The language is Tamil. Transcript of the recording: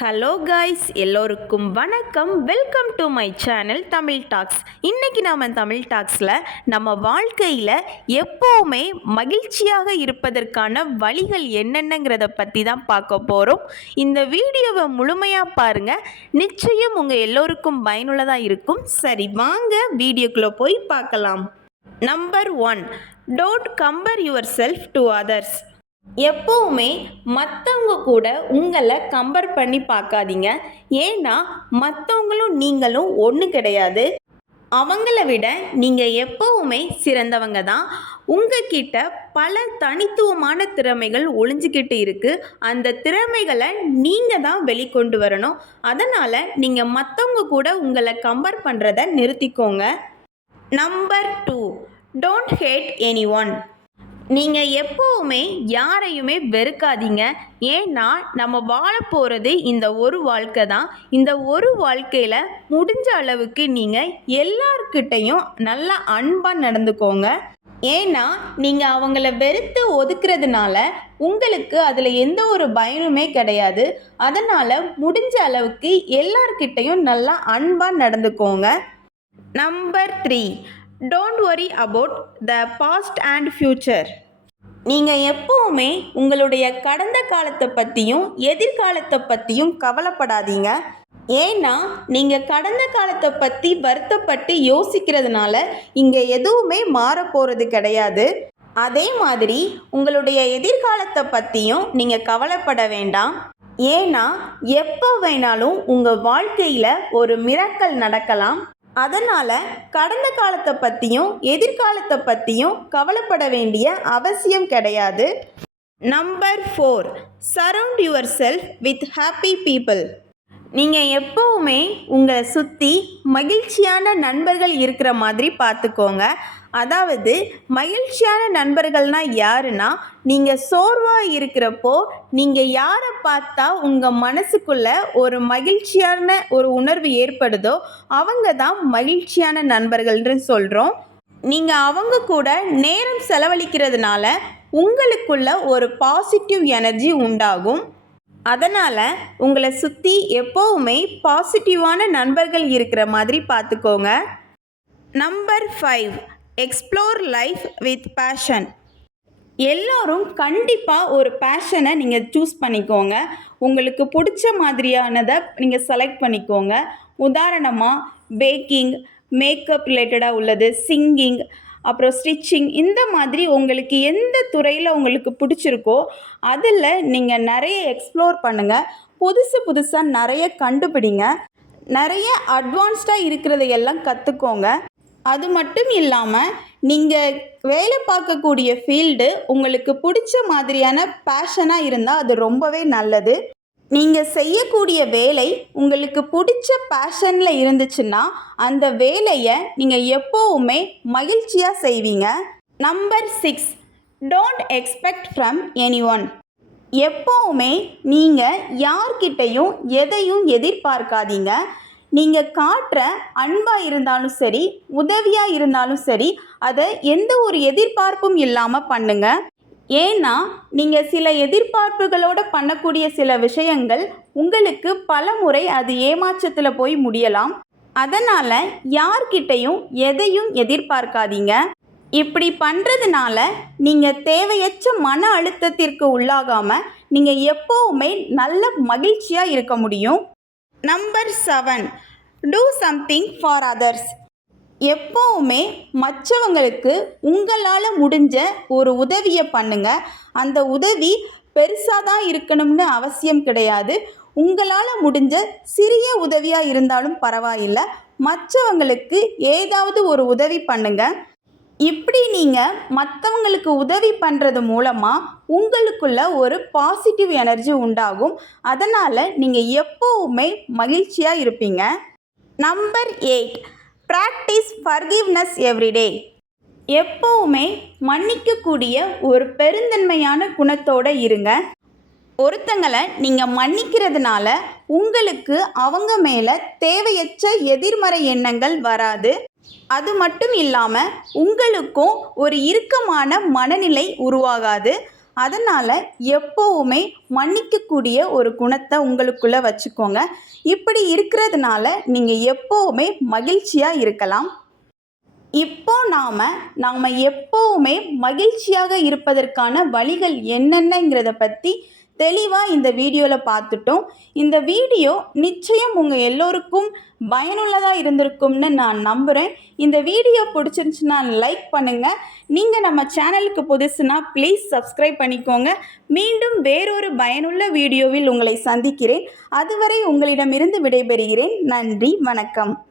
ஹலோ காய்ஸ், எல்லோருக்கும் வணக்கம். Welcome to my channel Tamil talks. இன்றைக்கி நாம் தமிழ் டாக்ஸில் நம்ம வாழ்க்கையில் எப்போவுமே மகிழ்ச்சியாக இருப்பதற்கான வழிகள் என்னென்னங்கிறத பற்றி தான் பார்க்க போகிறோம். இந்த வீடியோவை முழுமையாக பாருங்கள், நிச்சயம் உங்கள் எல்லோருக்கும் பயனுள்ளதாக இருக்கும். சரி, வாங்க வீடியோக்குள்ளே போய் பார்க்கலாம். Number 1, don't compare your self to others. எப்போவுமே மற்றவங்க கூட உங்களை கம்பேர் பண்ணி பார்க்காதீங்க. ஏன்னா மற்றவங்களும் நீங்களும் ஒன்று கிடையாது. அவங்கள விட நீங்கள் எப்போவுமே சிறந்தவங்க தான். உங்ககிட்ட பல தனித்துவமான திறமைகள் ஒளிஞ்சிக்கிட்டு இருக்குது. அந்த திறமைகளை நீங்கள் தான் வெளிக்கொண்டு வரணும். அதனால் நீங்கள் மற்றவங்க கூட உங்களை கம்பேர் பண்ணுறதை நிறுத்திக்கோங்க. Number 2, don't hate anyone. நீங்கள் எப்போவுமே யாரையுமே வெறுக்காதீங்க. ஏன்னா நம்ம வாழ போகிறது இந்த ஒரு வாழ்க்கை தான். இந்த ஒரு வாழ்க்கையில் முடிஞ்ச அளவுக்கு நீங்கள் எல்லார்கிட்டையும் நல்லா அன்பாக நடந்துக்கோங்க. ஏன்னா நீங்கள் அவங்கள வெறுத்து ஒதுக்குறதுனால உங்களுக்கு அதில் எந்த ஒரு பயனுமே கிடையாது. அதனால் முடிஞ்ச அளவுக்கு எல்லார்கிட்டையும் நல்லா அன்பாக நடந்துக்கோங்க. Number 3, don't worry about the past and future. நீங்கள் எப்போவுமே உங்களுடைய கடந்த காலத்தை பற்றியும் எதிர்காலத்தை பற்றியும் கவலைப்படாதீங்க. ஏன்னா நீங்கள் கடந்த காலத்தை பற்றி வருத்தப்பட்டு யோசிக்கிறதுனால இங்கே எதுவுமே மாறப்போகிறது கிடையாது. அதே மாதிரி உங்களுடைய எதிர்காலத்தை பற்றியும் நீங்கள் கவலைப்பட வேண்டாம். ஏன்னா எப்போ வேணாலும் உங்கள் வாழ்க்கையில் ஒரு மிராக்கிள் நடக்கலாம். அதனால் கடந்த காலத்தை பற்றியும் எதிர்காலத்தை பற்றியும் கவலைப்பட வேண்டிய அவசியம் கிடையாது. Number 4, surround your self with happy people. நீங்கள் எப்போவுமே உங்களை சுற்றி மகிழ்ச்சியான நண்பர்கள் இருக்கிற மாதிரி பார்த்துக்கோங்க. அதாவது மகிழ்ச்சியான நண்பர்கள்னால் யாருன்னா, நீங்கள் சோர்வாக இருக்கிறப்போ நீங்கள் யாரை பார்த்தா உங்கள் மனசுக்குள்ளே ஒரு மகிழ்ச்சியான ஒரு உணர்வு ஏற்படுதோ அவங்க தான் மகிழ்ச்சியான நண்பர்கள்னு சொல்கிறோம். நீங்கள் அவங்க கூட நேரம் செலவழிக்கிறதுனால உங்களுக்குள்ள ஒரு பாசிட்டிவ் எனர்ஜி உண்டாகும். அதனால் உங்களை சுற்றி எப்போவுமே பாசிட்டிவான நண்பர்கள் இருக்கிற மாதிரி பார்த்துக்கோங்க. Number 5, explore life with fashion. எல்லோரும் கண்டிப்பாக ஒரு பேஷனை நீங்கள் சூஸ் பண்ணிக்கோங்க. உங்களுக்கு பிடிச்ச மாதிரியானதை நீங்கள் செலக்ட் பண்ணிக்கோங்க. உதாரணமாக பேக்கிங், மேக்கப் ரிலேட்டடாக உள்ளது, சிங்கிங், அப்புறம் ஸ்டிச்சிங், இந்த மாதிரி உங்களுக்கு எந்த துறையில் உங்களுக்கு பிடிச்சிருக்கோ அதில் நீங்கள் நிறைய எக்ஸ்ப்ளோர் பண்ணுங்கள். புதுசாக நிறைய கண்டுபிடிங்க. நிறைய அட்வான்ஸ்டாக இருக்கிறதையெல்லாம் கற்றுக்கோங்க. அது மட்டும் இல்லாமல் நீங்கள் வேலை பார்க்கக்கூடிய ஃபீல்டு உங்களுக்கு பிடிச்ச மாதிரியான பேஷனாக இருந்தால் அது ரொம்பவே நல்லது. நீங்கள் செய்யக்கூடிய வேலை உங்களுக்கு பிடிச்ச பேஷனில் இருந்துச்சுன்னா அந்த வேலையை நீங்கள் எப்போவுமே மகிழ்ச்சியாக செய்வீங்க. Number 6, don't expect from any one. எப்போவுமே நீங்கள் யார்கிட்டையும் எதையும் எதிர்பார்க்காதீங்க. நீங்கள் காட்டுற அன்பாக இருந்தாலும் சரி, உதவியாக இருந்தாலும் சரி, அதை எந்த ஒரு எதிர்பார்ப்பும் இல்லாமல் பண்ணுங்கள். ஏன்னா நீங்கள் சில எதிர்பார்ப்புகளோடு பண்ணக்கூடிய சில விஷயங்கள் உங்களுக்கு பல முறை அது ஏமாற்றத்தில் போய் முடியலாம். அதனால் யார்கிட்டையும் எதையும் எதிர்பார்க்காதீங்க. இப்படி பண்ணுறதுனால நீங்கள் தேவையற்ற மன அழுத்தத்திற்கு உள்ளாகாமல் நீங்கள் எப்போவுமே நல்ல மகிழ்ச்சியாக இருக்க முடியும். Number 7, do something for others. எப்போவுமே மற்றவங்களுக்கு உங்களால் முடிஞ்ச ஒரு உதவியை பண்ணுங்கள். அந்த உதவி பெருசாக தான் இருக்கணும்னு அவசியம் கிடையாது. உங்களால் முடிஞ்ச சிறிய உதவியாக இருந்தாலும் பரவாயில்லை, மற்றவங்களுக்கு ஏதாவது ஒரு உதவி பண்ணுங்கள். இப்படி நீங்கள் மற்றவங்களுக்கு உதவி பண்ணுறது மூலமாக உங்களுக்குள்ள ஒரு பாசிட்டிவ் எனர்ஜி உண்டாகும். அதனால் நீங்கள் எப்போவுமே மகிழ்ச்சியாக இருப்பீங்க. Number 8, practice forgiveness everyday. எப்போவுமே மன்னிக்கக்கூடிய ஒரு பெருந்தன்மையான குணத்தோடு இருங்க. ஒருத்தங்களை நீங்கள் மன்னிக்கிறதுனால உங்களுக்கு அவங்க மேலே தேவையற்ற எதிர்மறை எண்ணங்கள் வராது. அது மட்டும் இல்லாமல் உங்களுக்கும் ஒரு இறுக்கமான மனநிலை உருவாகாது. அதனால் எப்போவுமே மன்னிக்கக்கூடிய ஒரு குணத்தை உங்களுக்குள்ளே வச்சுக்கோங்க. இப்படி இருக்கிறதுனால நீங்கள் எப்போவுமே மகிழ்ச்சியாக இருக்கலாம். இப்போ நாம் எப்போவுமே மகிழ்ச்சியாக இருப்பதற்கான வழிகள் என்னென்னங்கிறத பற்றி தெளிவாக இந்த வீடியோவில் பார்த்துட்டோம். இந்த வீடியோ நிச்சயம் உங்கள் எல்லோருக்கும் பயனுள்ளதாக இருந்திருக்கும்னு நான் நம்புகிறேன். இந்த வீடியோ பிடிச்சிருந்துச்சுன்னா லைக் பண்ணுங்கள். நீங்கள் நம்ம சேனலுக்கு புதுசுனா ப்ளீஸ் சப்ஸ்கிரைப் பண்ணிக்கோங்க. மீண்டும் வேறொரு பயனுள்ள வீடியோவில் உங்களை சந்திக்கிறேன். அதுவரை உங்களிடமிருந்து விடைபெறுகிறேன். நன்றி, வணக்கம்.